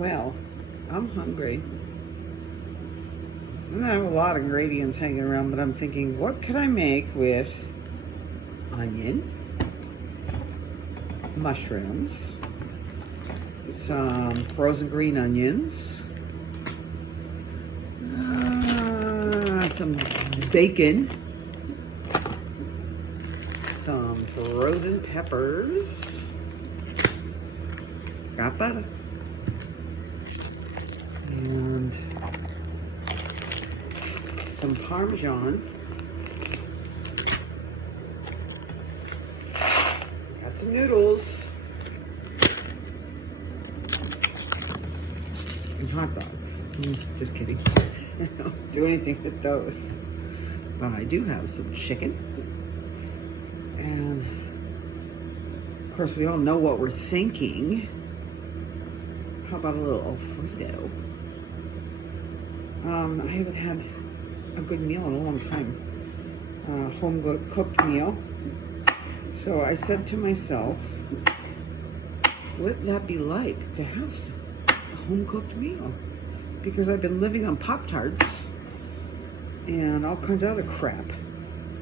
Well, I'm hungry. I have a lot of ingredients hanging around, but I'm thinking, what could I make with onion, mushrooms, some frozen green onions, some bacon, some frozen peppers, got butter, and some Parmesan, got some noodles, and hot dogs. Just kidding. I don't do anything with those. But I do have some chicken. And of course we all know what we're thinking. How about a little Alfredo? I haven't had a good meal in a long time. Home cooked meal. So I said to myself, what would that be like to have a home cooked meal? Because I've been living on Pop-Tarts and all kinds of other crap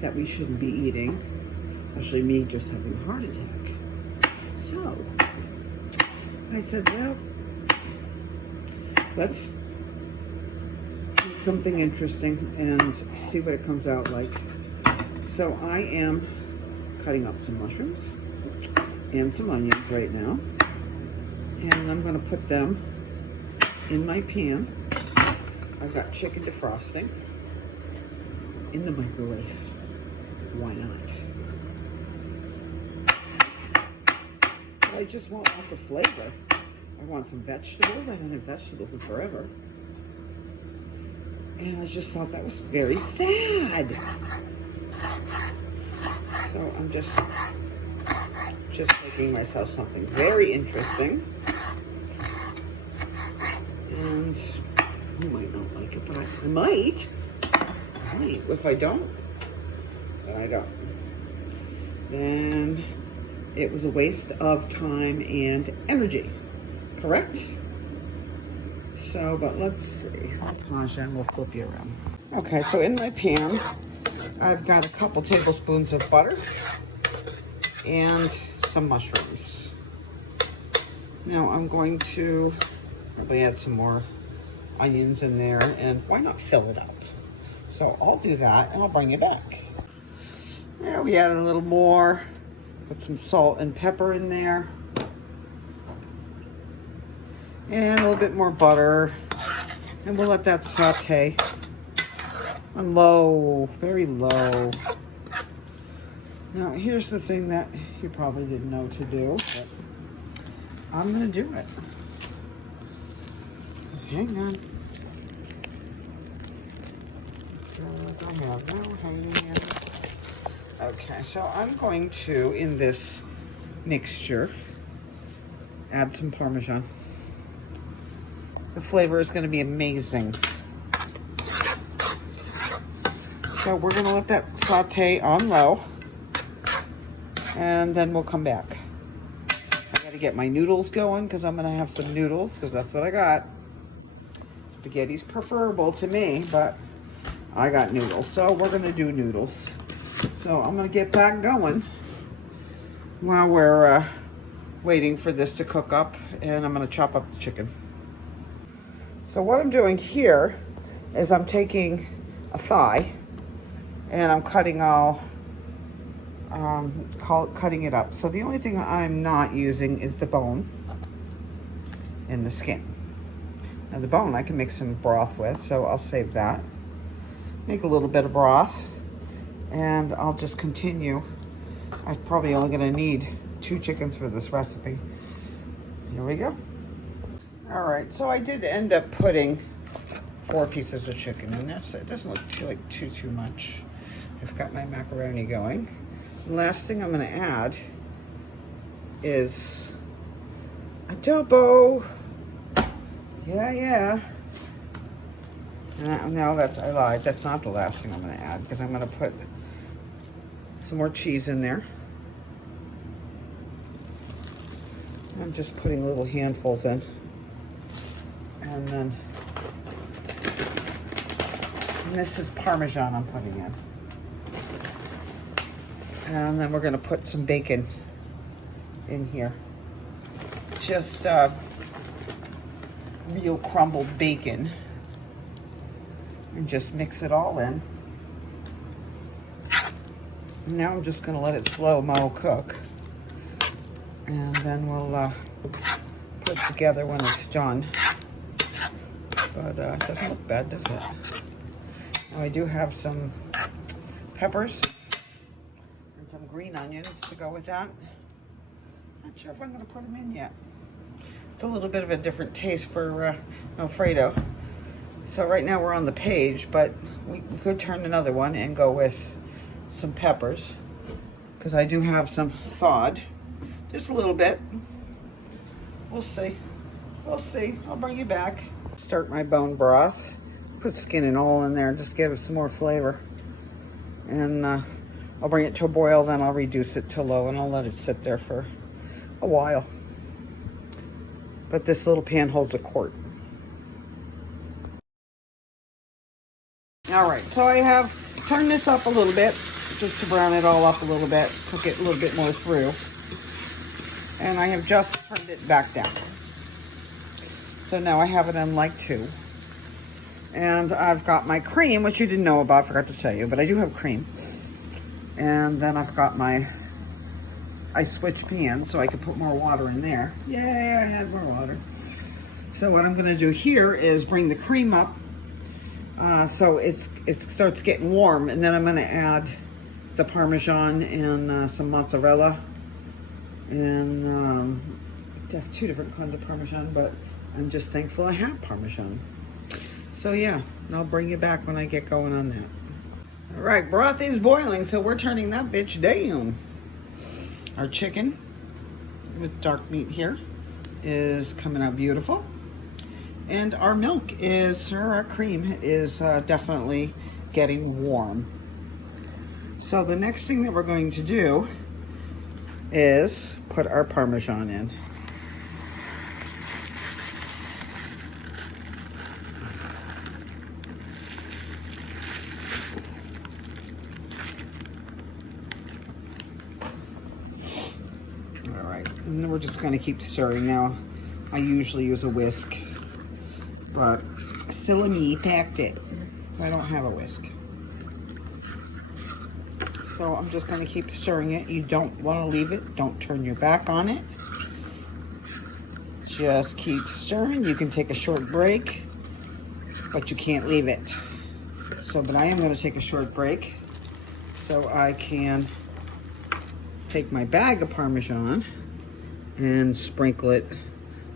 that we shouldn't be eating. Especially me just having a heart attack. So I said, well, let's eat something interesting and see what it comes out like. So I am cutting up some mushrooms and some onions right now. And I'm gonna put them in my pan. I've got chicken defrosting in the microwave. Why not? But I just want lots of flavor. I want some vegetables. I haven't had vegetables in forever. And I just thought that was very sad. So I'm just making myself something very interesting. And you might not like it, but I might. If I don't, then I don't. Then it was a waste of time and energy, correct? So, but let's see. Pause and we'll flip you around. Okay, so in my pan, I've got a couple tablespoons of butter and some mushrooms. Now I'm going to probably add some more onions in there, and why not fill it up? So I'll do that and I'll bring you back. Yeah, we added a little more. Put some salt and pepper in there. And a little bit more butter. And we'll let that saute on low, very low. Now here's the thing that you probably didn't know to do, but I'm gonna do it. Hang on. I have no hands. Okay, so I'm going to, in this mixture, add some Parmesan. The flavor is going to be amazing. So we're going to let that saute on low, and then we'll come back. I got to get my noodles going because I'm going to have some noodles because that's what I got. Spaghetti's preferable to me, but I got noodles, so we're going to do noodles. So I'm going to get that going while we're waiting for this to cook up, and I'm going to chop up the chicken. So what I'm doing here is I'm taking a thigh and I'm cutting cutting it up. So the only thing I'm not using is the bone and the skin. Now the bone I can make some broth with, so I'll save that. Make a little bit of broth, and I'll just continue. I'm probably only gonna need 2 chickens for this recipe. Here we go. All right, so I did end up putting 4 pieces of chicken in there, so it doesn't look like too much. I've got my macaroni going. The last thing I'm gonna add is adobo. Yeah. No, I lied. That's not the last thing I'm gonna add, because I'm gonna put some more cheese in there. I'm just putting little handfuls in. And then this is Parmesan I'm putting in. And then we're gonna put some bacon in here. Just real crumbled bacon. And just mix it all in. Now I'm just gonna let it slow-mo cook. And then we'll put it together when it's done. But it doesn't look bad, does it? Now I do have some peppers and some green onions to go with that. Not sure if I'm gonna put them in yet. It's a little bit of a different taste for Alfredo. So right now we're on the page, but we could turn another one and go with some peppers, because I do have some thawed, just a little bit. We'll see. We'll see. I'll bring you back. Start my bone broth. Put skin and all in there, just give it some more flavor. And I'll bring it to a boil, then I'll reduce it to low, and I'll let it sit there for a while. But this little pan holds a quart. All right, so I have turned this up a little bit, just to brown it all up a little bit, cook it a little bit more through. And I have just turned it back down. So now I have it on like 2. And I've got my cream, which you didn't know about, I forgot to tell you, but I do have cream. And then I've got I switched pans so I could put more water in there. Yay, I had more water. So what I'm gonna do here is bring the cream up so it starts getting warm, and then I'm gonna add the Parmesan and some mozzarella. And I have 2 different kinds of Parmesan, but I'm just thankful I have Parmesan. So yeah, I'll bring you back when I get going on that. All right, broth is boiling, so we're turning that bitch down. Our chicken with dark meat here is coming out beautiful. And our milk our cream is definitely getting warm. So the next thing that we're going to do is put our Parmesan in. All right, and then we're just going to keep stirring now. I usually use a whisk, but silly me packed it. I don't have a whisk. So I'm just going to keep stirring it. You don't want to leave it. Don't turn your back on it. Just keep stirring. You can take a short break, but you can't leave it. But I am going to take a short break so I can take my bag of Parmesan and sprinkle it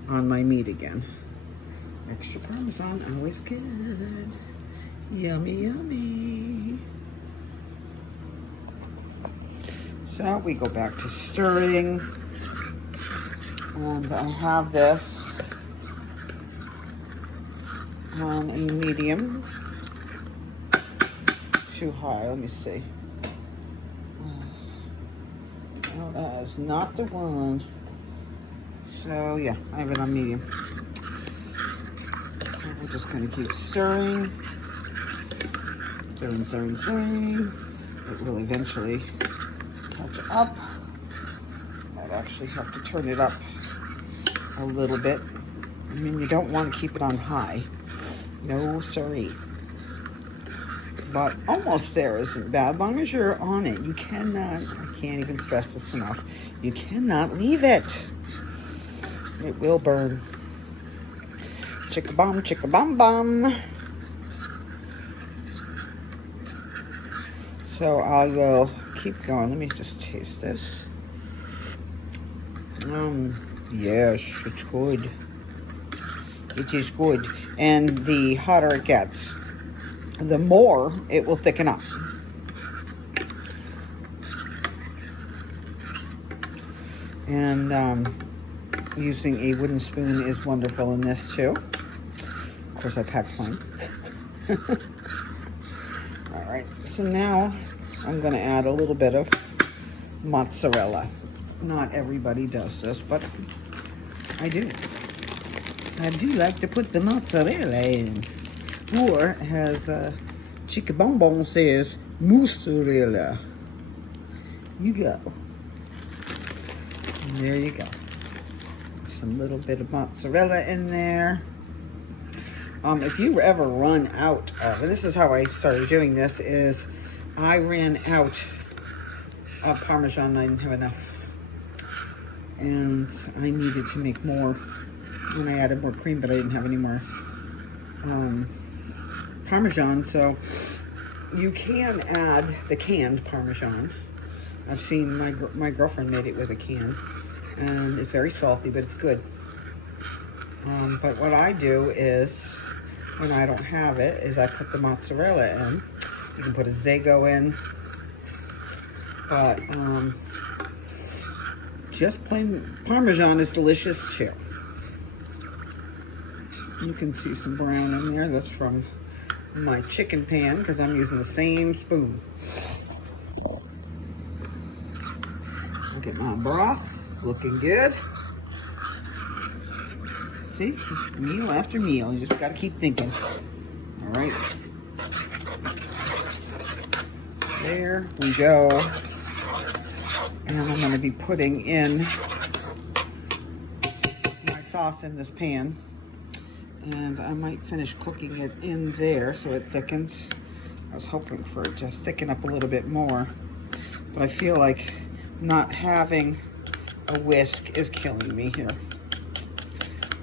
on my meat again. Extra Parmesan, always good. Yummy, yummy. So we go back to stirring. And I have this on a medium. Too high, let me see. No, that is not the one. So yeah, I have it on medium. So we're just gonna keep stirring. Stirring, stirring, stirring. It will eventually touch up. I'd actually have to turn it up a little bit. I mean, you don't want to keep it on high. No siree. But almost there isn't bad. As long as you're on it, you cannot, I can't even stress this enough, you cannot leave it. It will burn. Chicka-bomb, chicka-bomb-bomb. So I will keep going. Let me just taste this. Yes, it's good. It is good. And the hotter it gets, the more it will thicken up. And using a wooden spoon is wonderful in this too. Of course, I packed one. All right, so now I'm going to add a little bit of mozzarella. Not everybody does this, but I do. I do like to put the mozzarella in. Or, as Chica Bonbon says, mozzarella. You go. And there you go. Some little bit of mozzarella in there. If you ever run out of, and this is how I started doing this, is I ran out of Parmesan. I didn't have enough. And I needed to make more. And I added more cream, but I didn't have any more Parmesan. So you can add the canned Parmesan. I've seen my girlfriend made it with a can. And it's very salty, but it's good. But what I do is, when I don't have it, is I put the mozzarella in. You can put a Zago in. But just plain Parmesan is delicious too. You can see some brown in there. That's from my chicken pan because I'm using the same spoon. I'll get my broth. It's looking good. See, meal after meal. You just got to keep thinking. All right. There we go. And I'm going to be putting in my sauce in this pan. And I might finish cooking it in there so it thickens. I was hoping for it to thicken up a little bit more. But I feel like not having a whisk is killing me here.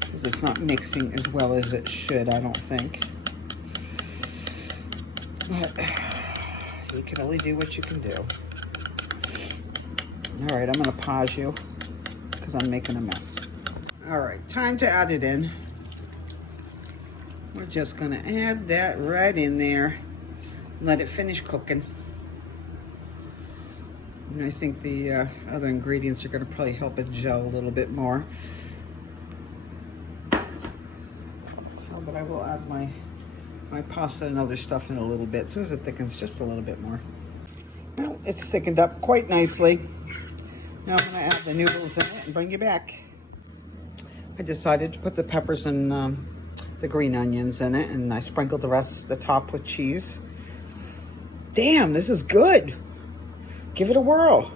Because it's not mixing as well as it should, I don't think. But you can only do what you can do. All right, I'm gonna pause you because I'm making a mess. All right, time to add it in. We're just gonna add that right in there. Let it finish cooking. And I think the other ingredients are gonna probably help it gel a little bit more. So, but I will add my pasta and other stuff in a little bit, as soon as it thickens just a little bit more. Well, it's thickened up quite nicely. Now I'm gonna add the noodles in it and bring you back. I decided to put the peppers and the green onions in it, and I sprinkled the rest, the top with cheese. Damn, this is good. Give it a whirl.